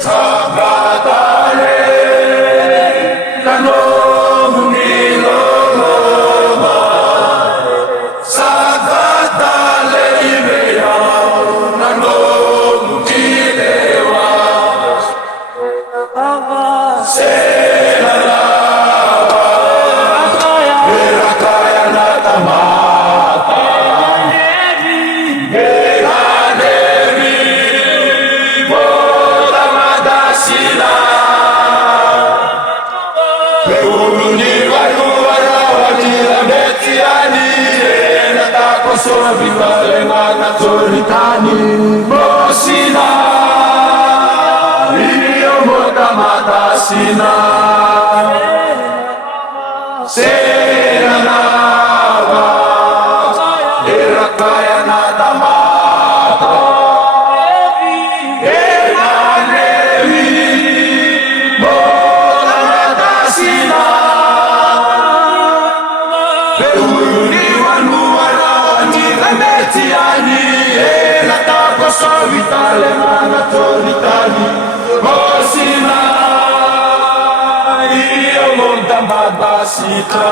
Sabatale Lano Muniloma Sabatale Ibeya Lano Mungilewa Selalawa Berakaya Natamata Sono vitale ma torritani Mosina Io moda matasina Sera nava Era kaya nada mata Era nevi Moda matasina Metiani e la tapa so vitale ma tornitani Mosina io monta babasita